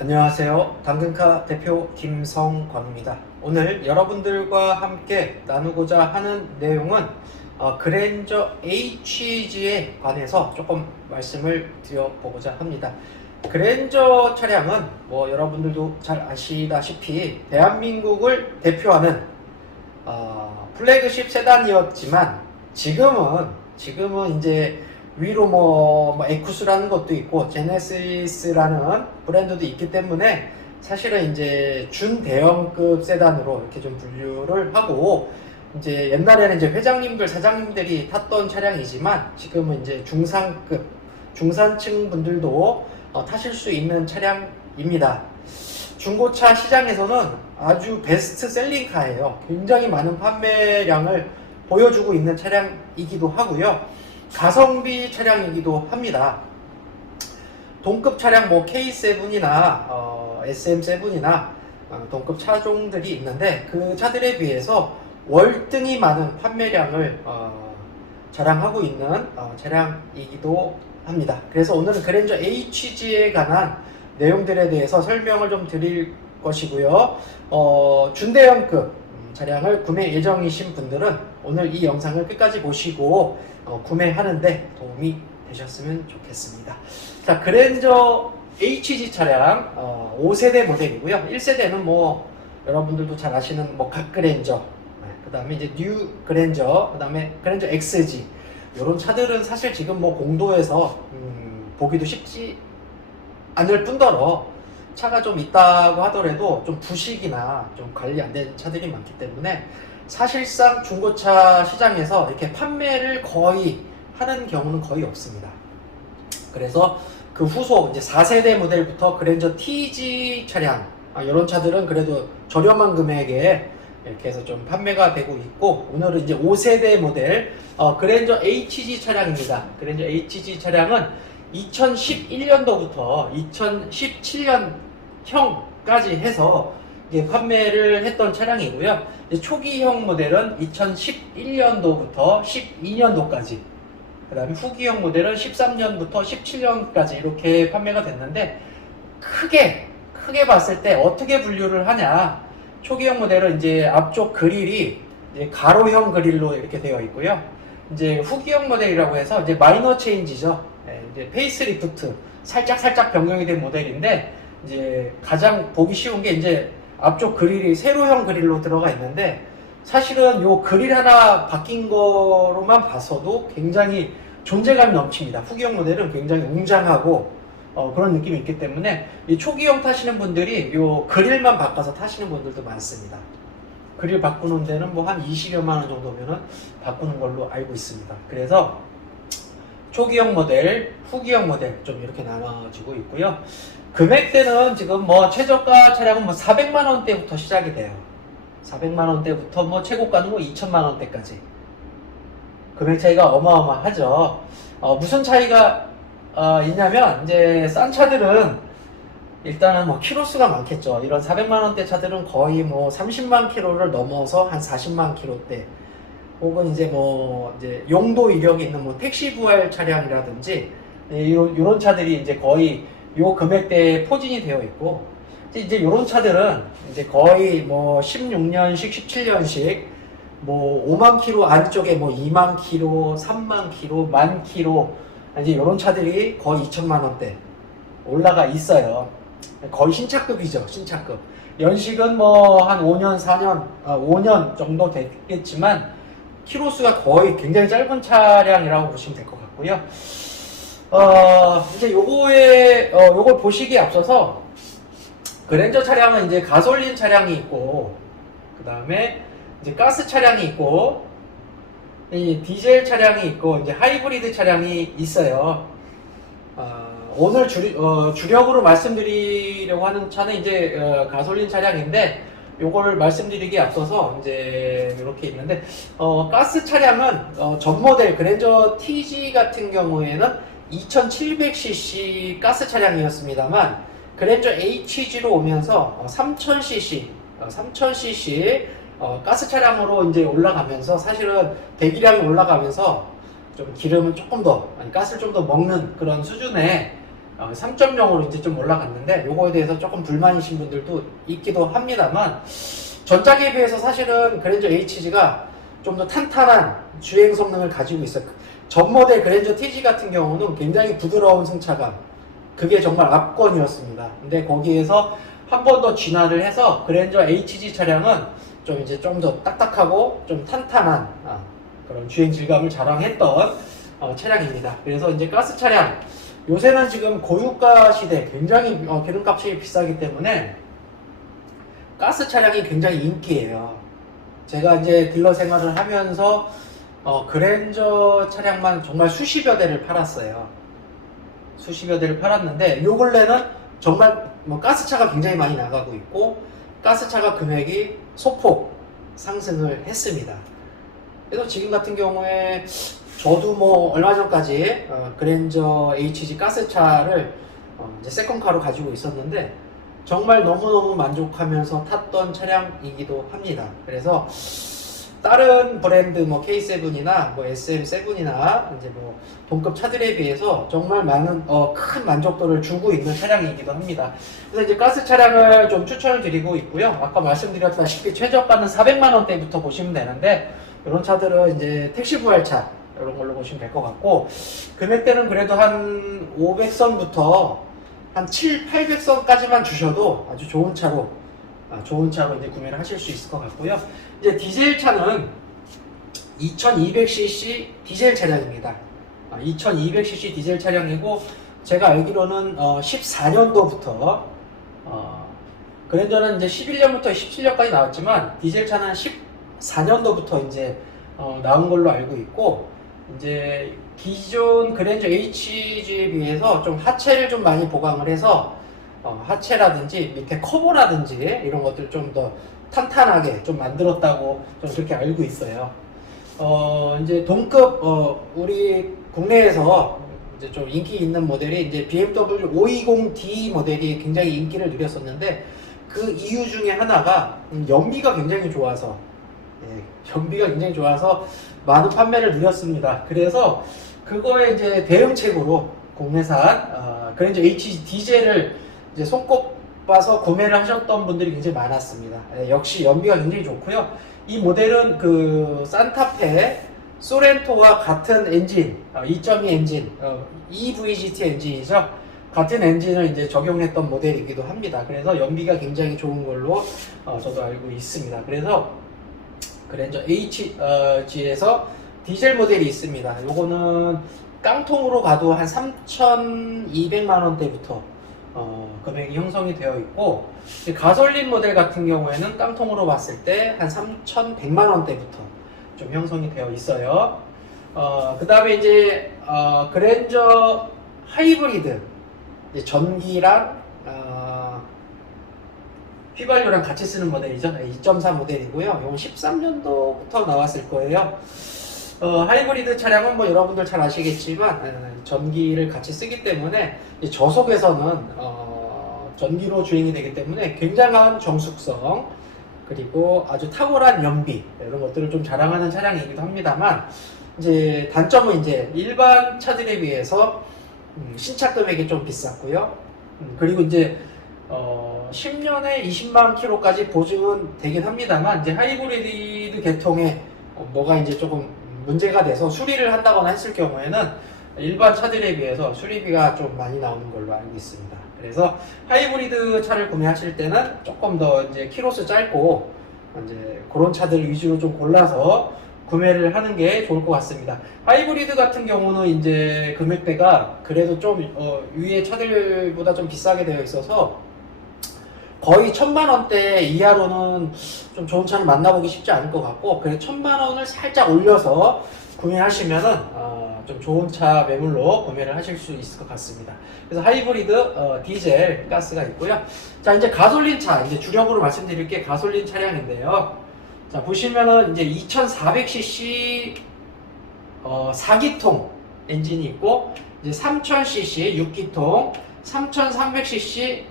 안녕하세요. 당근카 대표 김성광입니다. 오늘 여러분들과 함께 나누고자 하는 내용은 그랜저 HG에 관해서 조금 말씀을 드려보고자 합니다. 그랜저 차량은 여러분들도 잘 아시다시피 대한민국을 대표하는 플래그십 세단이었지만 지금은 이제 위로 에쿠스라는 것도 있고 제네시스라는 브랜드도 있기 때문에 사실은 이제 준대형급 세단으로 이렇게 좀 분류를 하고, 이제 옛날에는 이제 회장님들, 사장님들이 탔던 차량이지만 지금은 이제 중상급, 중산층 분들도 타실 수 있는 차량입니다. 중고차 시장에서는 아주 베스트 셀링카예요. 굉장히 많은 판매량을 보여주고 있는 차량이기도 하고요. 가성비 차량이기도 합니다. 동급 차량 K7이나 SM7이나 동급 차종들이 있는데 그 차들에 비해서 월등히 많은 판매량을 자랑하고 있는 차량이기도 합니다. 그래서 오늘은 그랜저 HG에 관한 내용들에 대해서 설명을 좀 드릴 것이고요. 준대형급 차량을 구매 예정이신 분들은 오늘 이 영상을 끝까지 보시고 구매하는데 도움이 되셨으면 좋겠습니다. 자, 그랜저 HG 차량 5세대 모델이고요. 1세대는 여러분들도 잘 아시는 갓그랜저, 그 다음에 이제 뉴 그랜저, 그 다음에 그랜저 XG, 이런 차들은 사실 지금 공도에서 보기도 쉽지 않을 뿐더러 차가 좀 있다고 하더라도 좀 부식이나 좀 관리 안 된 차들이 많기 때문에 사실상 중고차 시장에서 이렇게 판매를 거의 하는 경우는 거의 없습니다. 그래서 그 후속 이제 4세대 모델부터 그랜저 TG 차량, 이런 차들은 그래도 저렴한 금액에 이렇게 해서 좀 판매가 되고 있고, 오늘은 이제 5세대 모델 그랜저 HG 차량입니다. 그랜저 HG 차량은 2011년도부터 2017년형까지 해서 이제 판매를 했던 차량이고요. 초기형 모델은 2011년도부터 12년도까지, 그 다음에 후기형 모델은 13년부터 17년까지 이렇게 판매가 됐는데, 크게 봤을 때 어떻게 분류를 하냐. 초기형 모델은 이제 앞쪽 그릴이 이제 가로형 그릴로 이렇게 되어 있고요. 이제 후기형 모델이라고 해서 이제 마이너 체인지죠. 이제 페이스리프트 살짝 변경이 된 모델인데, 이제 가장 보기 쉬운 게 이제 앞쪽 그릴이 세로형 그릴로 들어가 있는데, 사실은 요 그릴 하나 바뀐 거로만 봐서도 굉장히 존재감이 넘칩니다. 후기형 모델은 굉장히 웅장하고 그런 느낌이 있기 때문에 이 초기형 타시는 분들이 요 그릴만 바꿔서 타시는 분들도 많습니다. 그릴 바꾸는 데는 한 20여만 원 정도면은 바꾸는 걸로 알고 있습니다. 그래서 초기형 모델, 후기형 모델 좀 이렇게 나눠지고 있고요. 금액대는 지금 최저가 차량은 400만 원대부터 시작이 돼요. 400만 원대부터 최고가는 2천만 원대까지. 금액 차이가 어마어마하죠. 무슨 차이가 있냐면, 이제 싼 차들은 일단은 키로수가 많겠죠. 이런 400만 원대 차들은 거의 30만 킬로를 넘어서 한 40만 킬로대, 혹은 이제 이제 용도 이력이 있는 택시 부활 차량이라든지 이런 차들이 이제 거의 요 금액대에 포진이 되어 있고, 이제 이런 차들은 이제 거의 16년식, 17년식 5만 킬로 안쪽에 2만 킬로, 3만 킬로, 1만 킬로, 이제 이런 차들이 거의 2천만 원대 올라가 있어요. 거의 신차급이죠, 신차급. 연식은 한 5년, 4년, 5년 정도 됐겠지만 키로수가 거의 굉장히 짧은 차량이라고 보시면 될 것 같고요. 이제 요걸 보시기에 앞서서 그랜저 차량은 이제 가솔린 차량이 있고, 그 다음에 이제 가스 차량이 있고, 이 디젤 차량이 있고, 이제 하이브리드 차량이 있어요. 오늘 주력으로 말씀드리려고 하는 차는 이제 가솔린 차량인데, 요걸 말씀드리기에 앞서서 이제 이렇게 있는데, 가스 차량은 전 모델 그랜저 TG 같은 경우에는 2700cc 가스 차량이었습니다만, 그랜저 HG로 오면서 3000cc 가스 차량으로 이제 올라가면서, 사실은 대기량이 올라가면서 좀 기름을 조금 더, 가스를 좀 더 먹는 그런 수준의 3.0으로 이제 좀 올라갔는데 요거에 대해서 조금 불만이신 분들도 있기도 합니다만 전작에 비해서 사실은 그랜저 HG가 좀 더 탄탄한 주행 성능을 가지고 있어요. 전 모델 그랜저 TG 같은 경우는 굉장히 부드러운 승차감, 그게 정말 압권이었습니다. 근데 거기에서 한 번 더 진화를 해서 그랜저 HG 차량은 좀 이제 좀 더 딱딱하고 좀 탄탄한 그런 주행 질감을 자랑했던 차량입니다. 그래서 이제 가스 차량, 요새는 지금 고유가 시대, 굉장히 기름값이 비싸기 때문에 가스 차량이 굉장히 인기예요. 제가 이제 딜러 생활을 하면서 그랜저 차량만 정말 수십여 대를 팔았어요. 수십여 대를 팔았는데 요 근래는 정말 가스차가 굉장히 많이 나가고 있고 가스차가 금액이 소폭 상승을 했습니다. 그래서 지금 같은 경우에 저도 뭐 얼마 전까지 그랜저 HG 가스차를 이제 세컨카로 가지고 있었는데 정말 너무너무 만족하면서 탔던 차량이기도 합니다. 그래서 다른 브랜드 뭐 K7이나 뭐 SM7이나 이제 뭐 동급 차들에 비해서 정말 많은 큰 만족도를 주고 있는 차량이기도 합니다. 그래서 이제 가스 차량을 좀 추천을 드리고 있고요. 아까 말씀드렸다시피 최저가는 400만 원대부터 보시면 되는데 이런 차들은 이제 택시 부활차 이런 걸로 보시면 될 것 같고 금액대는 그래도 한 500선부터 한 7, 800선까지만 주셔도 아주 좋은 차로 이제 구매를 하실 수 있을 것 같고요. 이제 디젤 차는 2200cc 디젤 차량입니다. 2200cc 디젤 차량이고 제가 알기로는 14년도부터 그랜저는 이제 11년부터 17년까지 나왔지만 디젤 차는 14년도부터 이제 나온 걸로 알고 있고 이제 기존 그랜저 HG에 비해서 좀 하체를 좀 많이 보강을 해서 하체라든지 밑에 커버라든지 이런 것들 좀 더 탄탄하게 좀 만들었다고 좀 그렇게 알고 있어요. 이제 동급 우리 국내에서 이제 좀 인기 있는 모델이 이제 BMW 520D 모델이 굉장히 인기를 누렸었는데 그 이유 중에 하나가 연비가 굉장히 좋아서 연비가 굉장히 좋아서 많은 판매를 누렸습니다. 그래서 그거에 이제 대응책으로 국내산 그랜저 HG 디젤을 이제 손꼽아서 구매를 하셨던 분들이 굉장히 많았습니다. 역시 연비가 굉장히 좋고요. 이 모델은 그 산타페 소렌토와 같은 엔진, 2.2 엔진, EVGT 엔진이죠. 같은 엔진을 이제 적용했던 모델이기도 합니다. 그래서 연비가 굉장히 좋은 걸로 저도 알고 있습니다. 그래서 그랜저 HG에서 디젤 모델이 있습니다. 요거는 깡통으로 가도 한 3,200만 원대부터 금액이 형성이 되어 있고 가솔린 모델 같은 경우에는 깡통으로 봤을 때 한 3,100만 원대부터 좀 형성이 되어 있어요. 그 다음에 이제 그랜저 하이브리드 이제 전기랑 휘발유랑 같이 쓰는 모델이죠. 2.4 모델이고요. 이건 13년도부터 나왔을 거예요. 하이브리드 차량은 뭐 여러분들 잘 아시겠지만 전기를 같이 쓰기 때문에 저속에서는 전기로 주행이 되기 때문에 굉장한 정숙성 그리고 아주 탁월한 연비 이런 것들을 좀 자랑하는 차량이기도 합니다만 이제 단점은 이제 일반 차들에 비해서 신차 금액이 좀 비쌌고요. 그리고 이제 10년에 20만 킬로까지 보증은 되긴 합니다만 이제 하이브리드 계통에 뭐가 이제 조금 문제가 돼서 수리를 한다거나 했을 경우에는 일반 차들에 비해서 수리비가 좀 많이 나오는 걸로 알고 있습니다. 그래서 하이브리드 차를 구매하실 때는 조금 더 이제 키로수 짧고 이제 그런 차들 위주로 좀 골라서 구매를 하는 게 좋을 것 같습니다. 하이브리드 같은 경우는 이제 금액대가 그래도 좀 위에 차들보다 좀 비싸게 되어 있어서 거의 1,000만 원대 이하로는 좀 좋은 차를 만나보기 쉽지 않을 것 같고 그래 1,000만 원을 살짝 올려서 구매하시면은 좀 좋은 차 매물로 구매를 하실 수 있을 것 같습니다. 그래서 하이브리드 디젤 가스가 있고요. 자 이제 가솔린 차 이제 주력으로 말씀드릴 게 가솔린 차량인데요. 자 보시면은 이제 2,400cc 4기통 엔진이 있고 이제 3,000cc 6기통 3,300cc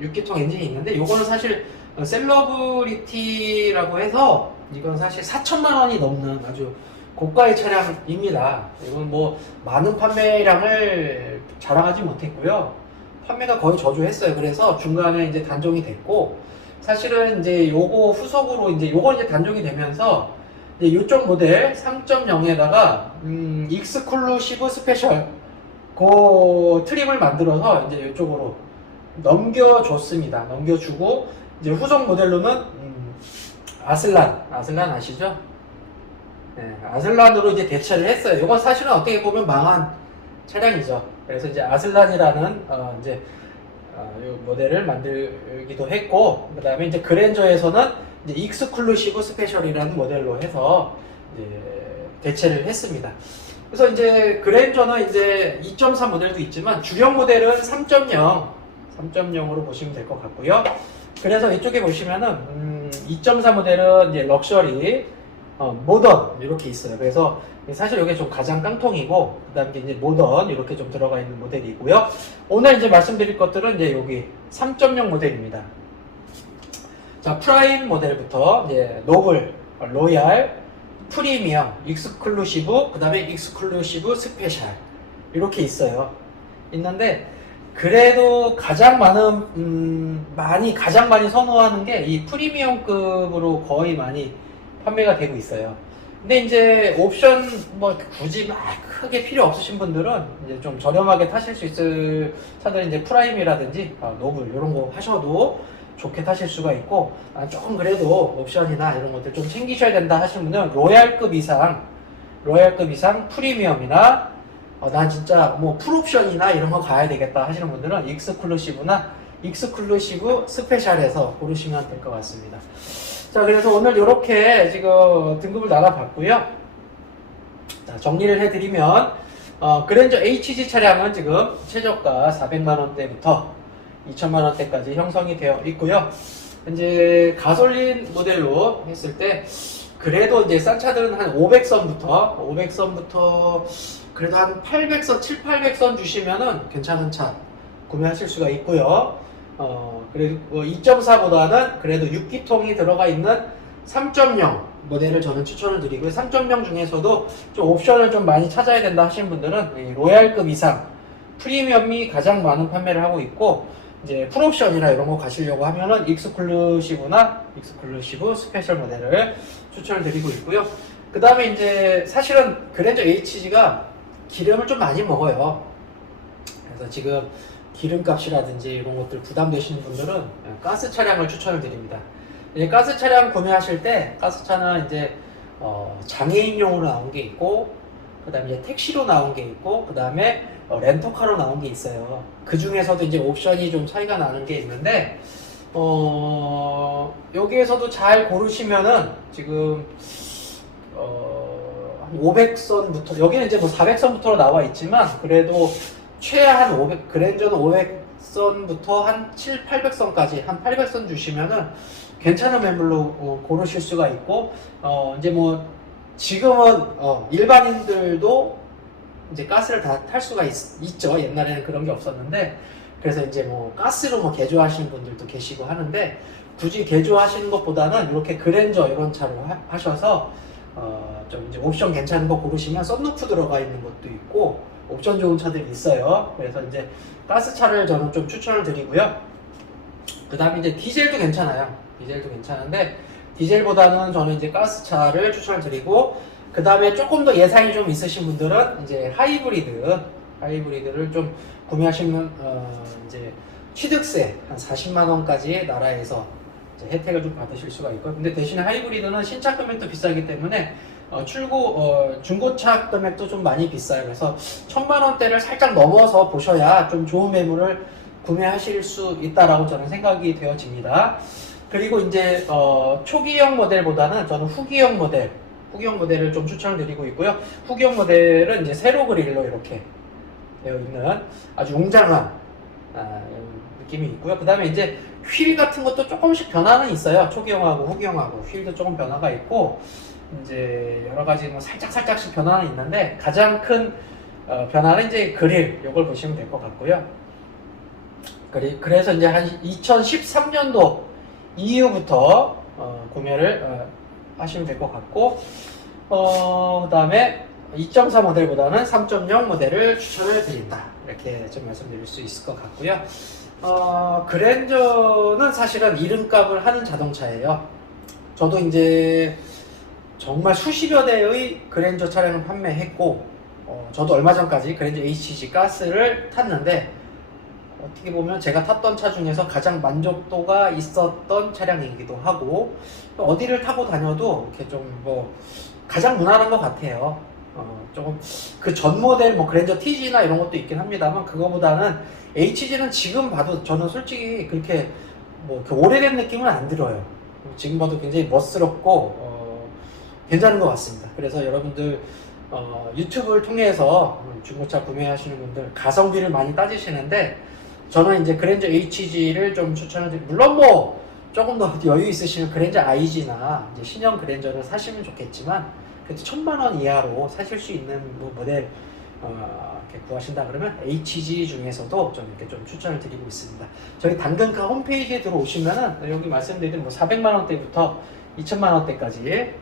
6기통 엔진이 있는데 요거는 사실 셀러브리티라고 해서 이건 사실 4천만 원이 넘는 아주 고가의 차량입니다. 이건 뭐 많은 판매량을 자랑하지 못했고요. 판매가 거의 저조했어요. 그래서 중간에 이제 단종이 됐고, 사실은 이제 요거 후속으로 이제 요거 이제 단종이 되면서 이제 이쪽 모델 3.0에다가 익스클루시브 스페셜 그 트림을 만들어서 이제 이쪽으로 넘겨줬습니다. 넘겨주고 이제 후속 모델로는 아슬란 아시죠? 네, 아슬란으로 이제 대체를 했어요. 이건 사실은 어떻게 보면 망한 차량이죠. 그래서 이제 아슬란이라는 이제 이 모델을 만들기도 했고, 그 다음에 이제 그랜저에서는 이제 익스클루시브 스페셜이라는 모델로 해서 이제 대체를 했습니다. 그래서 이제 그랜저는 이제 2.3 모델도 있지만 주력 모델은 3.0으로 보시면 될 것 같고요. 그래서 이쪽에 보시면은 2.4 모델은 이제 럭셔리, 모던 이렇게 있어요. 그래서 사실 이게 좀 가장 깡통이고, 그다음에 이제 모던 이렇게 좀 들어가 있는 모델이고요. 오늘 이제 말씀드릴 것들은 이제 여기 3.0 모델입니다. 자, 프라임 모델부터 이제 노블, 로얄, 프리미엄, 익스클루시브, 그다음에 익스클루시브 스페셜 이렇게 있어요. 있는데 그래도 가장 가장 많이 선호하는 게 이 프리미엄급으로 거의 많이 판매가 되고 있어요. 근데 이제 옵션 뭐 굳이 막 크게 필요 없으신 분들은 이제 좀 저렴하게 타실 수 있을 차들은 이제 프라임이라든지 노블 이런 거 하셔도 좋게 타실 수가 있고, 조금 그래도 옵션이나 이런 것들 좀 챙기셔야 된다 하시는 분은 로얄급 이상 프리미엄이나 난 진짜 뭐 풀옵션이나 이런 거 가야 되겠다 하시는 분들은 익스클루시브나 익스클루시브 스페셜에서 고르시면 될 것 같습니다. 자, 그래서 오늘 이렇게 지금 등급을 나눠봤고요. 자, 정리를 해드리면 그랜저 HG 차량은 지금 최저가 400만원대부터 2천만원대까지 형성이 되어 있고요. 이제 가솔린 모델로 했을 때 그래도 이제 싼 차들은 한 500선부터 그래도 한 800선, 800선 주시면은 괜찮은 차 구매하실 수가 있고요. 그래도 2.4보다는 그래도 6기통이 들어가 있는 3.0 모델을 저는 추천을 드리고요. 3.0 중에서도 좀 옵션을 좀 많이 찾아야 된다 하시는 분들은 로얄급 이상 프리미엄이 가장 많은 판매를 하고 있고, 이제 풀옵션이나 이런 거 가시려고 하면은 익스클루시브나 익스클루시브 스페셜 모델을 추천을 드리고 있고요. 그 다음에 이제 사실은 그랜저 HG가 기름을 좀 많이 먹어요. 그래서 지금 기름값이라든지 이런 것들 부담되시는 분들은 가스 차량을 추천을 드립니다. 이제 가스 차량 구매하실 때 가스차는 이제 장애인용으로 나온 게 있고, 그 다음에 이제 택시로 나온 게 있고, 그 다음에 렌터카로 나온 게 있어요. 그 중에서도 이제 옵션이 좀 차이가 나는 게 있는데, 여기에서도 잘 고르시면은 지금 한 500선부터, 여기는 이제 뭐 400선부터 나와 있지만 그래도 최하 한 그랜저는 500선부터 한 7, 800선까지 한 800선 주시면은 괜찮은 매물로 고르실 수가 있고, 이제 뭐 지금은 일반인들도 이제 가스를 다 탈 수가 있죠. 옛날에는 그런 게 없었는데, 그래서 이제 뭐 가스로 뭐 개조하시는 분들도 계시고 하는데, 굳이 개조하시는 것보다는 이렇게 그랜저 이런 차로 하셔서 좀 이제 옵션 괜찮은 거 고르시면 썬루프 들어가 있는 것도 있고 옵션 좋은 차들이 있어요. 그래서 이제 가스차를 저는 좀 추천을 드리고요. 그 다음에 이제 디젤도 괜찮아요. 디젤도 괜찮은데 디젤보다는 저는 이제 가스차를 추천을 드리고, 그 다음에 조금 더 예산이 좀 있으신 분들은 이제 하이브리드를 좀 구매하시면 이제 취득세 한 40만 원까지 나라에서 이제 혜택을 좀 받으실 수가 있고요. 근데 대신에 하이브리드는 신차 금액도 비싸기 때문에 중고차 금액도 좀 많이 비싸요. 그래서 1000만 원대를 살짝 넘어서 보셔야 좀 좋은 매물을 구매하실 수 있다라고 저는 생각이 되어집니다. 그리고 이제 초기형 모델보다는 저는 후기형 모델을 좀 추천을 드리고 있고요. 후기형 모델은 이제 세로 그릴로 이렇게 되어 있는 아주 웅장한 느낌이 있고요. 그 다음에 이제 휠 같은 것도 조금씩 변화는 있어요. 초기형하고 후기형하고 휠도 조금 변화가 있고, 이제 여러 가지 뭐 살짝씩 변화는 있는데, 가장 큰 변화는 이제 그릴, 이걸 보시면 될 것 같고요. 그래서 이제 한 2013년도 이후부터 구매를 하시면 될 것 같고, 그 다음에 2.4 모델보다는 3.0 모델을 추천을 드린다. 이렇게 좀 말씀드릴 수 있을 것 같고요. 그랜저는 사실은 이름값을 하는 자동차예요. 저도 이제 정말 수십여 대의 그랜저 차량을 판매했고, 저도 얼마 전까지 그랜저 HG 가스를 탔는데, 어떻게 보면 제가 탔던 차 중에서 가장 만족도가 있었던 차량이기도 하고, 어디를 타고 다녀도 이렇게 좀 가장 무난한 것 같아요. 조금 그 전 모델 그랜저 TG나 이런 것도 있긴 합니다만, 그거보다는 HG는 지금 봐도 저는 솔직히 그렇게 이렇게 오래된 느낌은 안 들어요. 지금 봐도 굉장히 멋스럽고 괜찮은 것 같습니다. 그래서 여러분들 유튜브를 통해서 중고차 구매하시는 분들 가성비를 많이 따지시는데, 저는 이제 그랜저 HG를 좀 추천을 드립니다. 물론 조금 더 여유 있으시면 그랜저 IG나 이제 신형 그랜저를 사시면 좋겠지만, 그래도 1,000만 원 이하로 사실 수 있는 모델 이렇게 구하신다 그러면 HG 중에서도 좀 이렇게 좀 추천을 드리고 있습니다. 저희 당근카 홈페이지에 들어오시면은 여기 말씀드린 400만 원대부터 2,000만 원대까지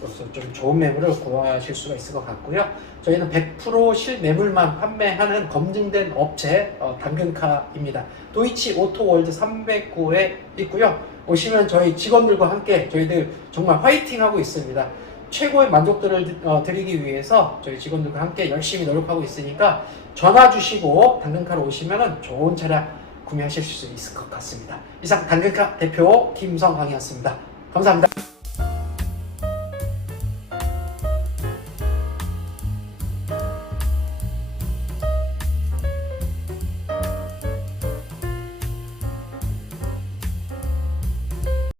그래서 좀 좋은 매물을 구하실 수가 있을 것 같고요. 저희는 100% 실매물만 판매하는 검증된 업체 당근카입니다. 도이치 오토월드 309에 있고요. 오시면 저희 직원들과 함께 저희들 정말 화이팅 하고 있습니다. 최고의 만족도를 드리기 위해서 저희 직원들과 함께 열심히 노력하고 있으니까 전화 주시고 당근카로 오시면 좋은 차량 구매하실 수 있을 것 같습니다. 이상 당근카 대표 김성광이었습니다. 감사합니다.